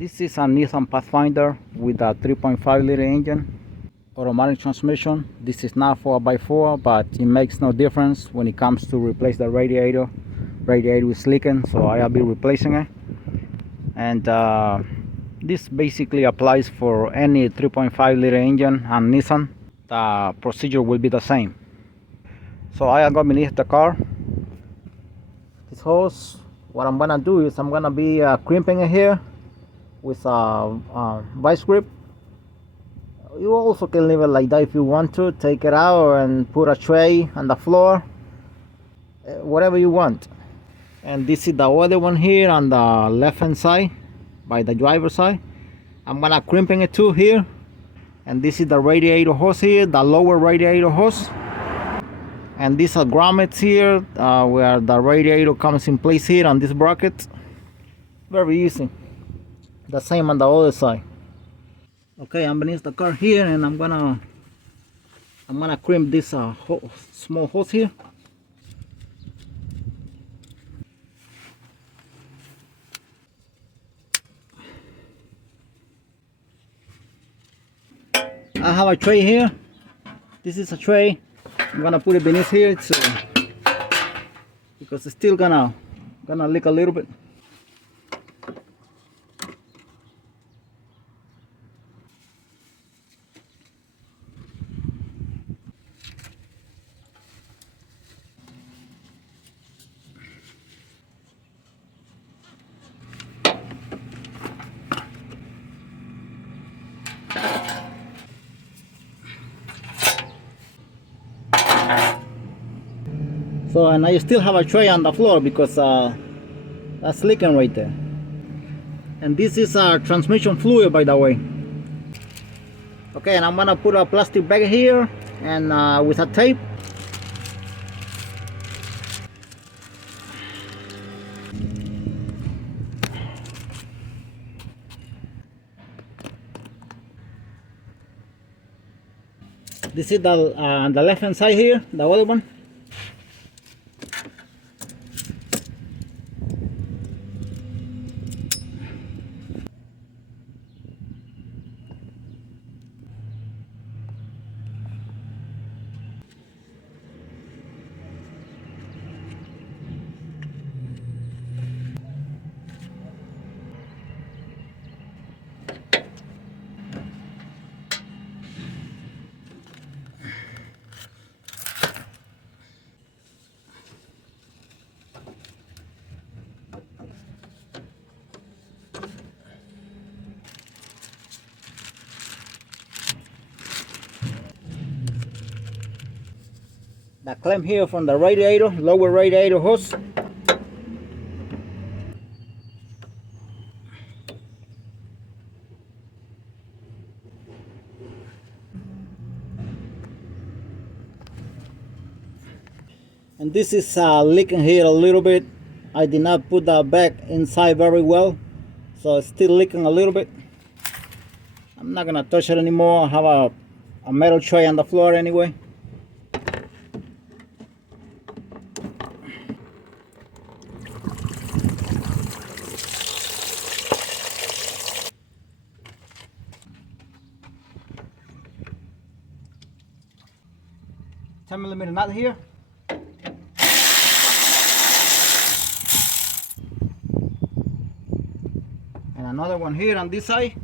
This is a Nissan Pathfinder with a 3.5 liter engine, automatic transmission. This is not 4x4, but it makes no difference when it comes to replace the radiator. Radiator is leaking, so I'll be replacing it. And this basically applies for any 3.5 liter engine and Nissan. The procedure will be the same. So I am going beneath the car. This hose, what I'm gonna do is I'm gonna be crimping it here with a vice grip. You also can leave it like that if you want to. Take it out and put a tray on the floor, whatever you want. And this is the other one here on the left hand side by the driver's side. I'm gonna crimping it too here. And this is the radiator hose here, the lower radiator hose. And these are grommets here where the radiator comes in place here on this bracket. Very easy. The same on the other side. Okay, I'm beneath the car here, and I'm gonna crimp this small hose here. I have a tray here. This is a tray. I'm gonna put it beneath here, because it's still gonna leak a little bit. So, and I still have a tray on the floor because that's leaking right there. And this is transmission fluid, by the way. Okay, and I'm gonna put a plastic bag here and with a tape. This is on the left hand side here, the other one. The clamp here from the radiator, lower radiator hose. And this is leaking here a little bit. I did not put the bag inside very well, so it's still leaking a little bit. I'm not gonna touch it anymore. I have a metal tray on the floor anyway. $10mm nut here. And another one here on this side.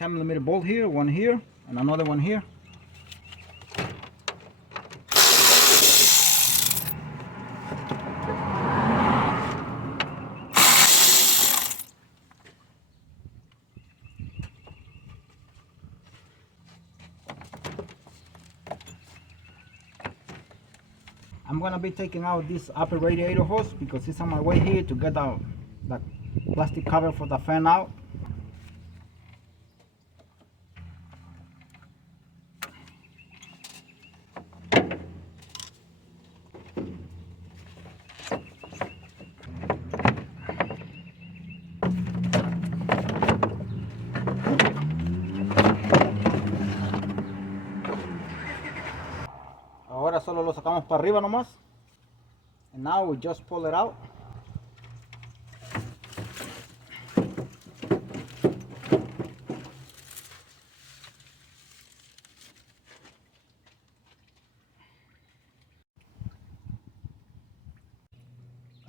$10mm bolt here, one here, and another one here. I'm gonna be taking out this upper radiator hose because it's on my way here to get the plastic cover for the fan out. Ahora solo lo sacamos para arriba nomás. And now we just pull it out.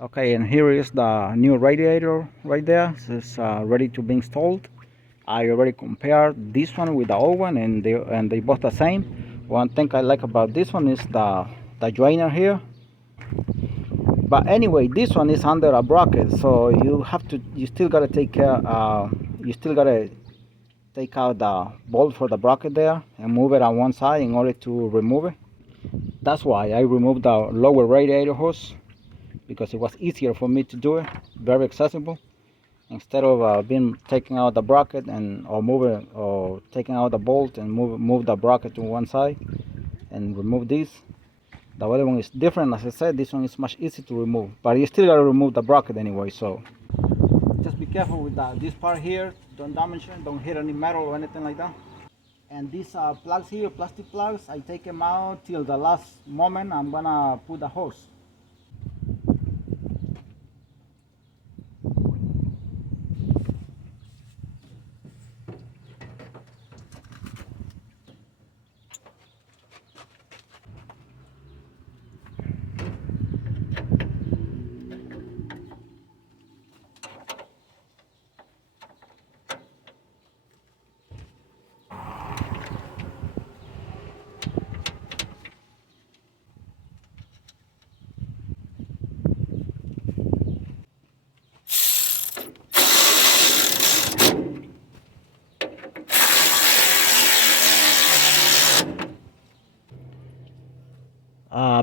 Okay, and here is the new radiator right there. It's ready to be installed. I already compared this one with the old one, and they both the same. One thing I like about this one is the drainer here. But anyway, this one is under a bracket, so you still gotta take care. You still gotta take out the bolt for the bracket there and move it on one side in order to remove it. That's why I removed the lower radiator hose, because it was easier for me to do it, very accessible, instead of taking out the bracket or taking out the bolt and move the bracket to one side and remove this. The other one is different, as I said. This one is much easier to remove, but you still gotta remove the bracket anyway, so just be careful with this part here. Don't damage it, don't hit any metal or anything like that. And these plugs here, plastic plugs, I take them out till the last moment. I'm gonna put the hose.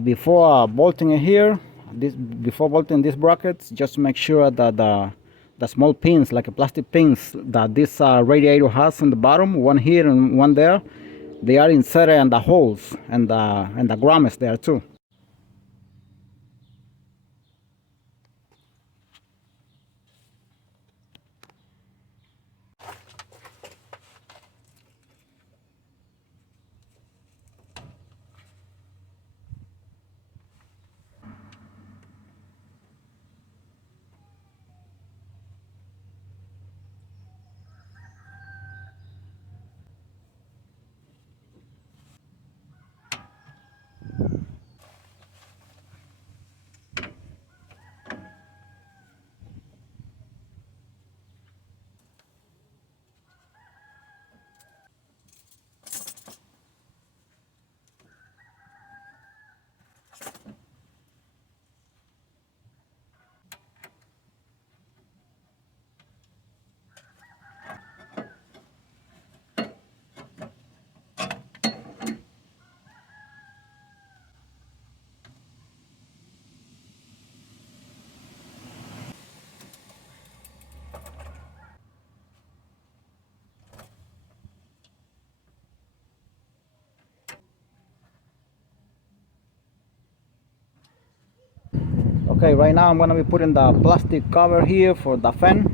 Before bolting it here, before bolting these brackets, just make sure that the small pins, like a plastic pins that this radiator has on the bottom, one here and one there, they are inserted in the holes and the grommets there too. Okay, right now I'm gonna be putting the plastic cover here for the fan.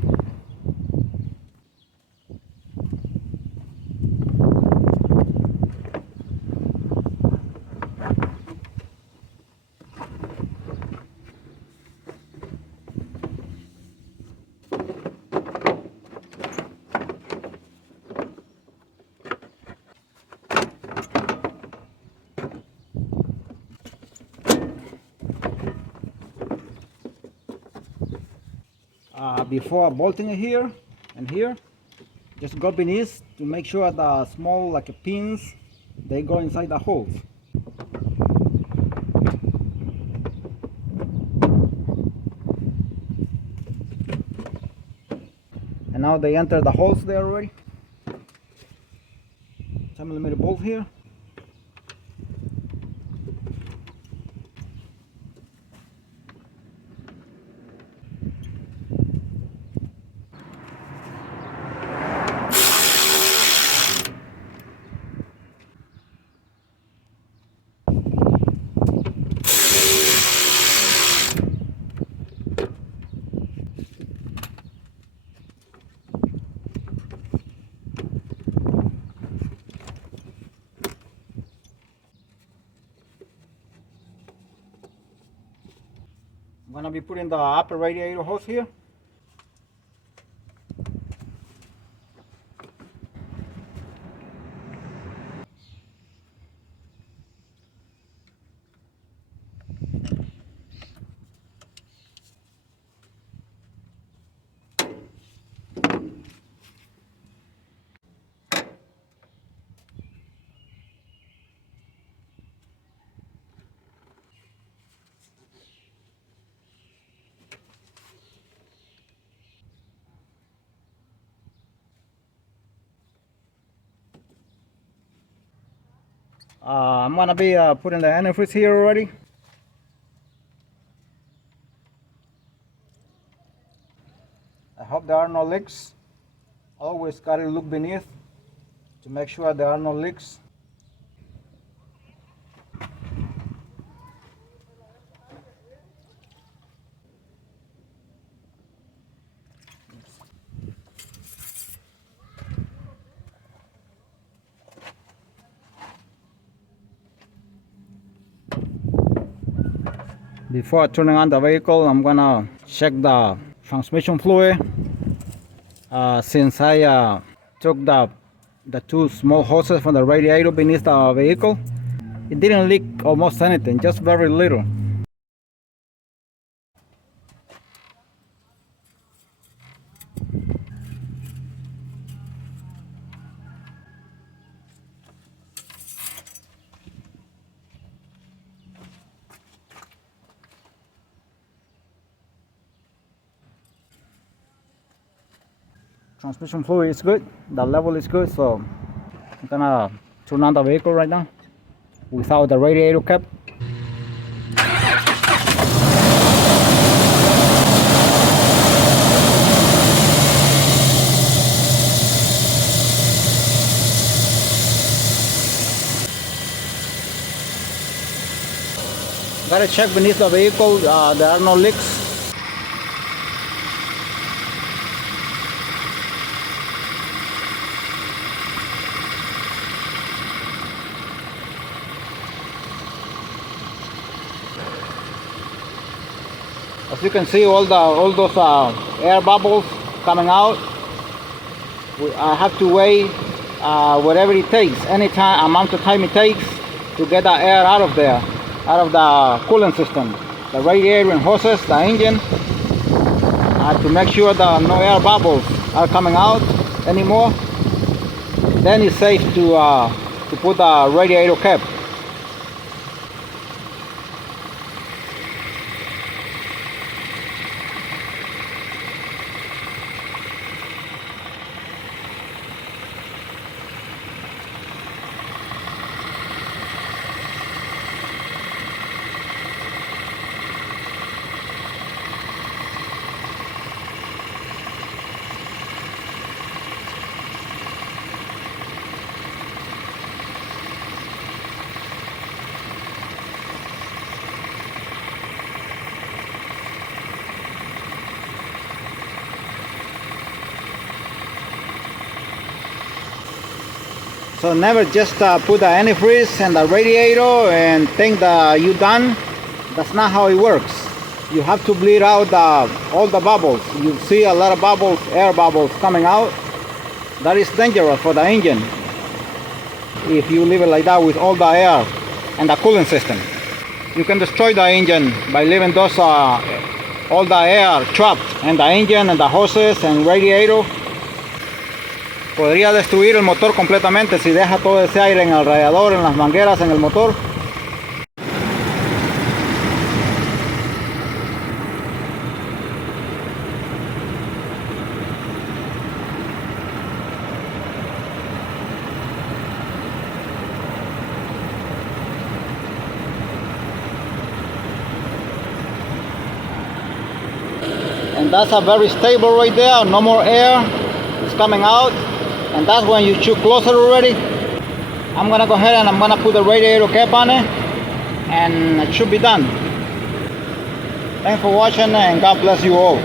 Before bolting it here and here, just go beneath to make sure the small pins, they go inside the holes. And now they enter the holes there already. 10mm bolt here. gonna be putting the upper radiator hose here. I'm gonna be putting the antifreeze here already. I hope there are no leaks. Always gotta look beneath to make sure there are no leaks. Before turning on the vehicle, I'm gonna check the transmission fluid. Since I took the two small hoses from the radiator beneath the vehicle, it didn't leak almost anything, just very little. Transmission fluid is good, the level is good, so I'm gonna turn on the vehicle right now without the radiator cap. Gotta check beneath the vehicle, there are no leaks. As you can see, all those air bubbles coming out. I have to wait whatever it takes, any amount of time it takes to get the air out of there, out of the coolant system, the radiator and hoses, the engine, to make sure that no air bubbles are coming out anymore. Then it's safe to put the radiator cap. So never just put the antifreeze and the radiator and think that you're done. That's not how it works. You have to bleed out all the bubbles. You see a lot of bubbles, air bubbles coming out. That is dangerous for the engine if you leave it like that with all the air and the cooling system. You can destroy the engine by leaving those all the air trapped in the engine and the hoses and radiator. Podría destruir el motor completamente si deja todo ese aire en el radiador, en las mangueras, en el motor. And that's a very stable right there, no more air is coming out. And that's when you should close it already. I'm gonna go ahead and I'm gonna put the radiator cap on it, and it should be done. Thanks for watching, and God bless you all.